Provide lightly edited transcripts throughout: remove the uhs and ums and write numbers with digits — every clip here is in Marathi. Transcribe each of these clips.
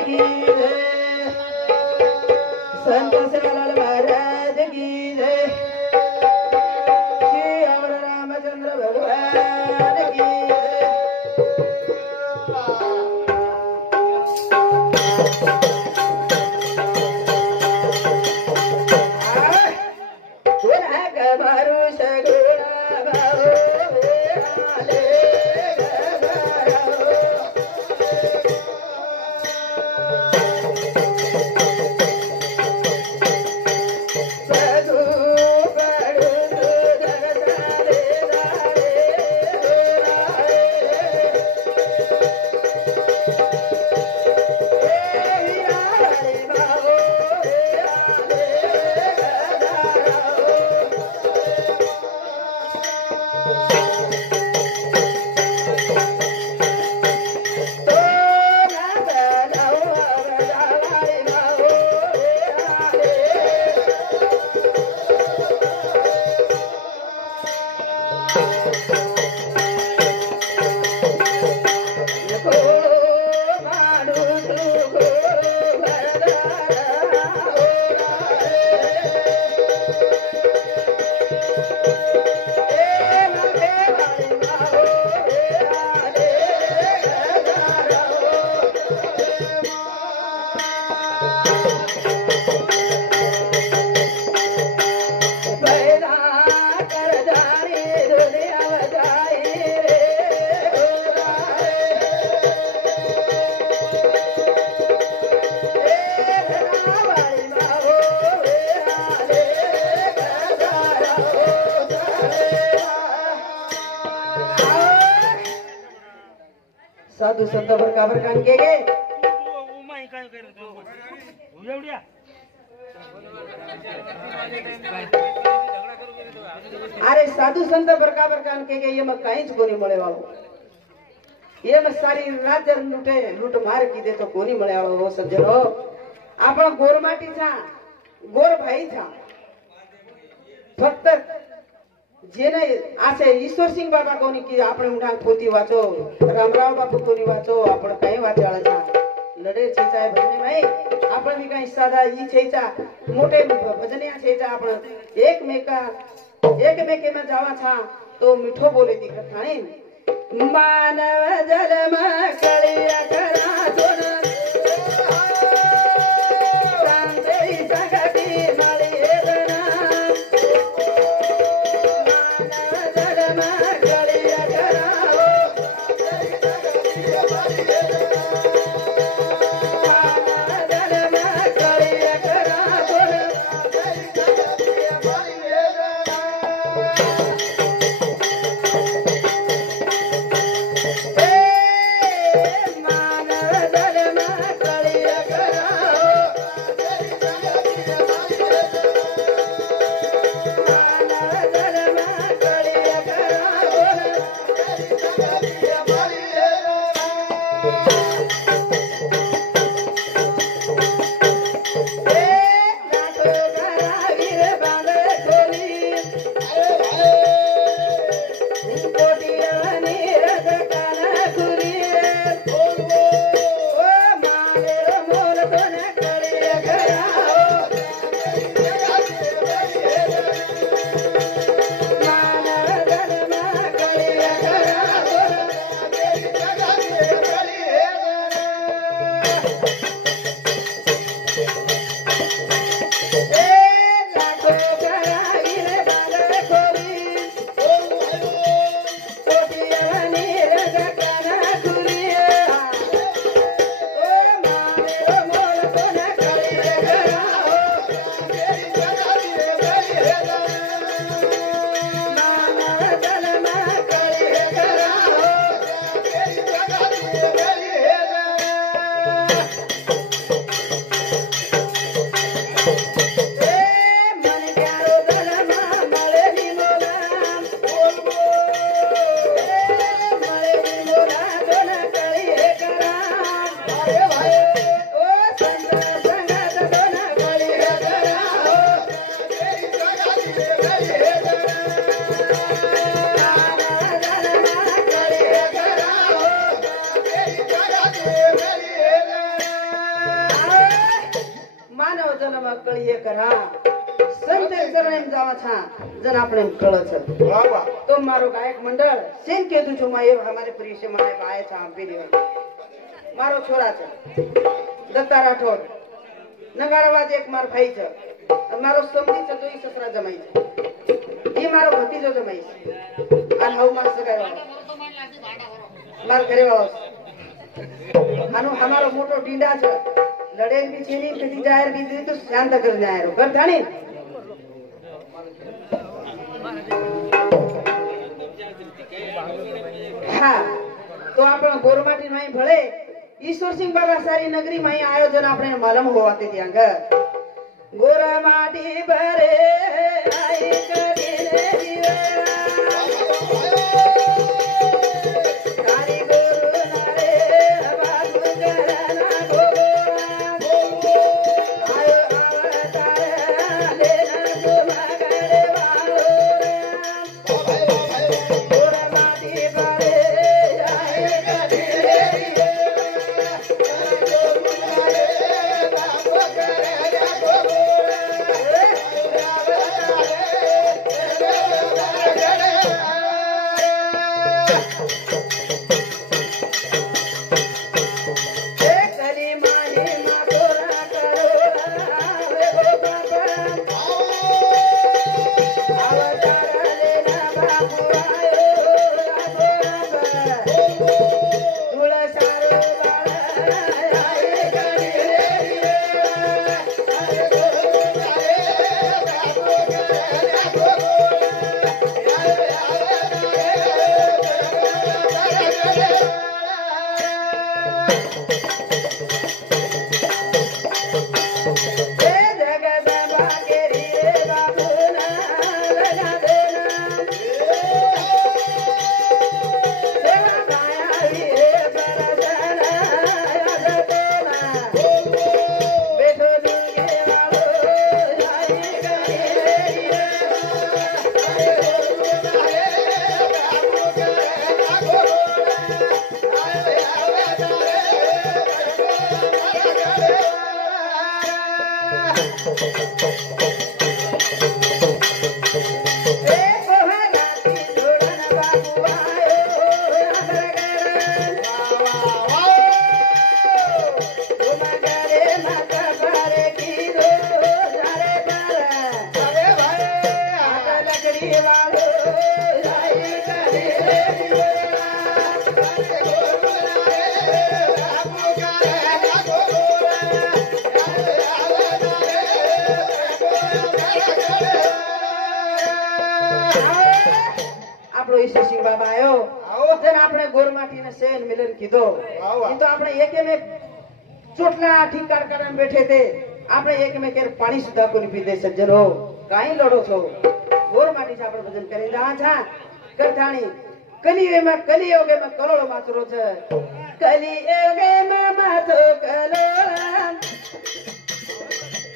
की जय संत सेवालाल महाराज की जय श्री अमर रामचंद्र भगवान की जय साधू संत भरकाबर कान के गे अरे साधू संत भरकाबर कान के गे ये मग काहीच कोणी मळे वाळो ये मग सारी रात लूट मार की दे तो कोणी मळे वाळो हो सज्जनो आपण गोरमाटीचा गोर भाईचा फक्त जेने आसे ईश्वर सिंह बाबा कोणी की आपण उठान पोती वाचो रामराव बापू कोणी वाचो आपण काही वाचाळा लढे छेचा भजने भाई आपण भी काही साधा ई छेचा मोठे भजनिया छेचा आपण एकमेके में जावा था तो मिठो बोले दी कथाणी मानव जन्म कलिया करा सोना जन्म कळीये करा संत चरणे जावा था जन આપણે કળ છે વાહ વાહ તો મારો ગાયક મંડળ સેન કેતું છું માં એ हमारे प्रिय से मारे आए था हम पीरी मारो छोरा છે दत्ता राठौर नगाड़ावाज एक मार भाई છે मारो समधी છે તો ઈ સસરા જમાઈ છે ઈ મારો ભતીજો જમાઈ છે આ હવ માર સગાયો मार करे वाला આનો हमारो मोटो ડીંડા છે लड़े भी छे नहीं कदी जायर भी दी तो शांत कर जाए रो कर थानी हाँ तो आपण गोरमाटी में भले ईश्वर सिंह बाबा सारी नगरी में आयोजन आपने मालूम हुआ थे त्यांग गोरमाटी भरे आई कदीने दिवे बैठे थे आपने एक में केर पानी सुधा को पीते सज्जन हो काई लड़ो छो गोर माटी से आपण भजन करें जहां जहां कर थानी कलियोगे में करोड़ माचरो छे कलियोगे में माथो कलोड़ा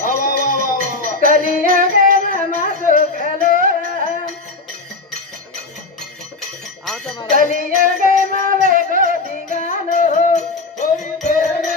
वाह वाह वाह वाह कलियोगे में माथो कलोड़ा कलियोगे में वे गो दिगानो होरी तेरे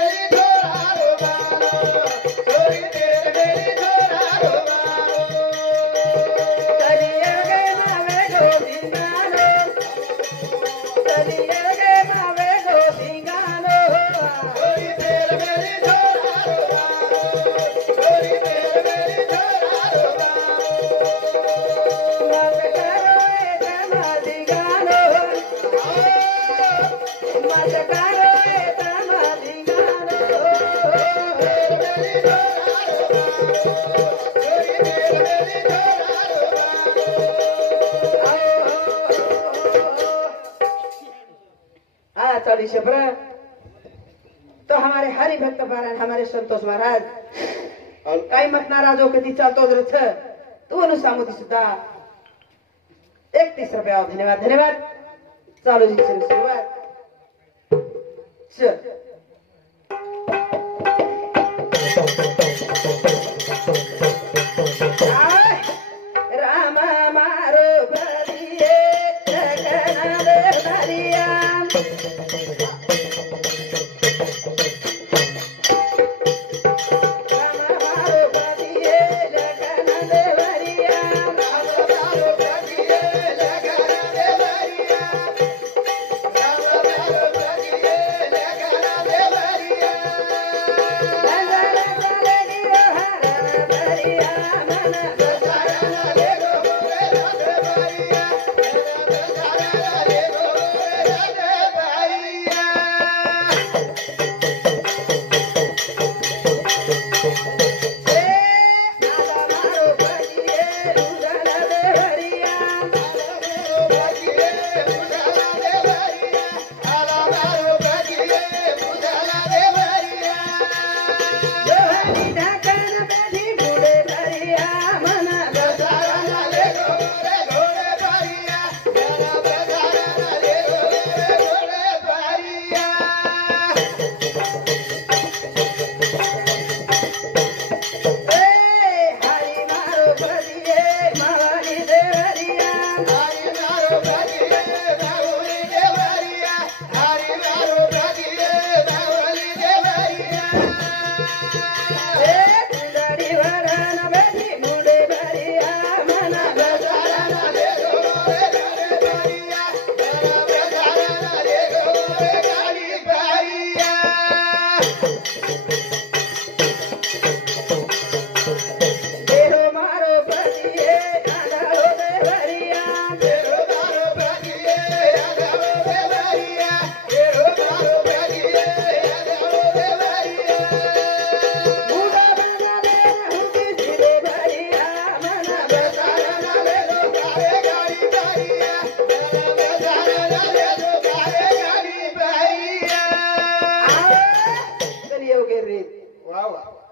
तो हमारे हरि भक्त पारायण हमारे संतोष महाराज काही मत नाराजो कधी चालतो रथ तो अनुसामुदी सुद्धा 31 रुपया धन्यवाद धन्यवाद चालू जी सुरुवात राम मारो बलिए जगन्नाथ हरिया Bye.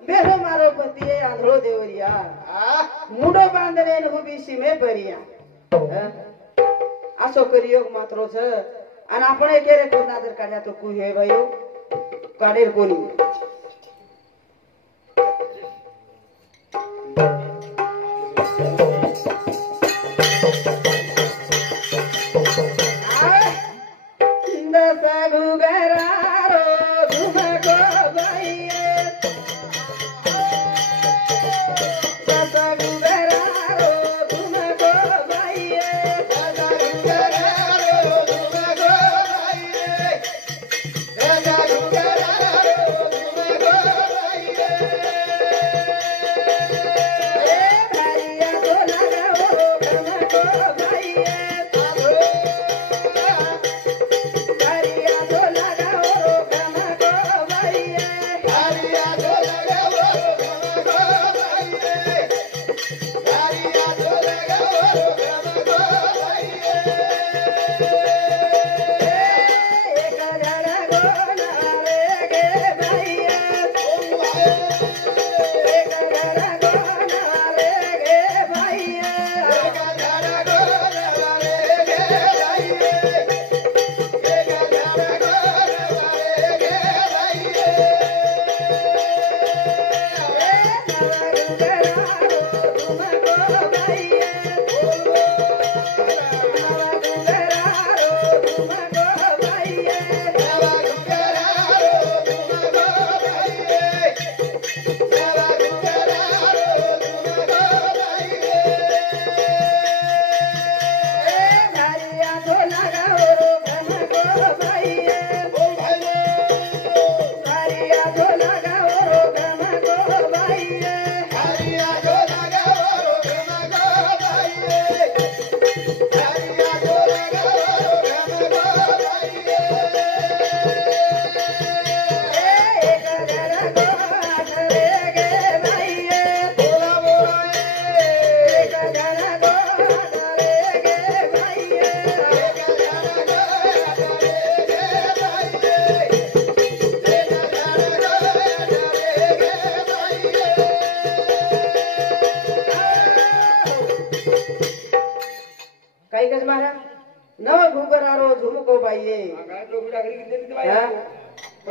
बेरो मारो पतिये आंधळो देवरिया मुडो बांधणे उभी सीमे परिया असो करियोग मात्रो छ आणि आपण केरे कोणा जर काढ्या तो कु हे भयो काढेल कोणी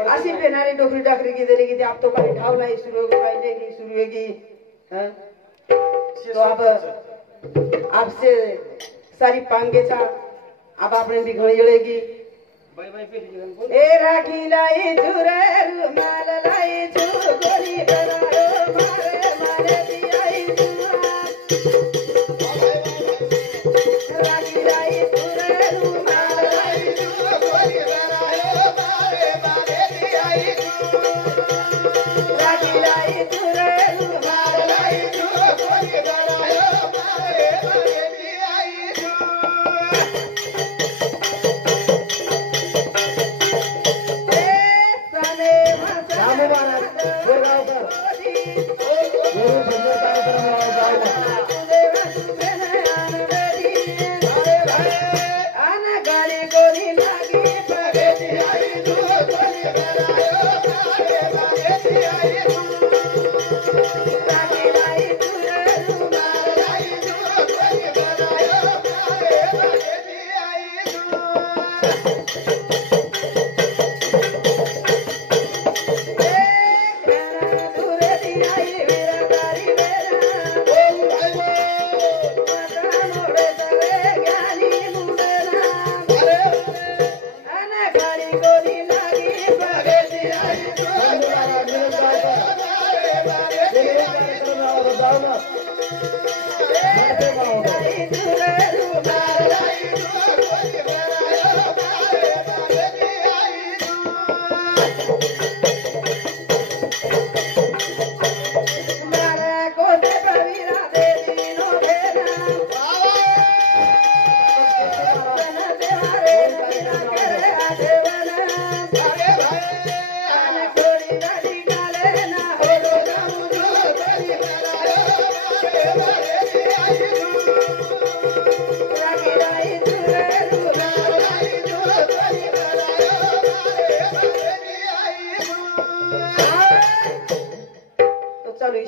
अशी पेनारी डोकरी डाकरी की देने की आप तो कभी ठाव नहीं शुरू होगी पहले की शुरू होगी तो अब आपसे सारी पांगे था अब आपने भी घड़ी जड़ेगी ए राखी लाई चुरे माल लाई चुर गोरी बनाओ मारे मारे दियाई राखी लाई चुरे माल लाई चुर गोरी बनाओ मारे मारे दियाई राखी लाई चुरे माल लाई चुर गोरी बनाओ मारे मारे दियाई चालू आहे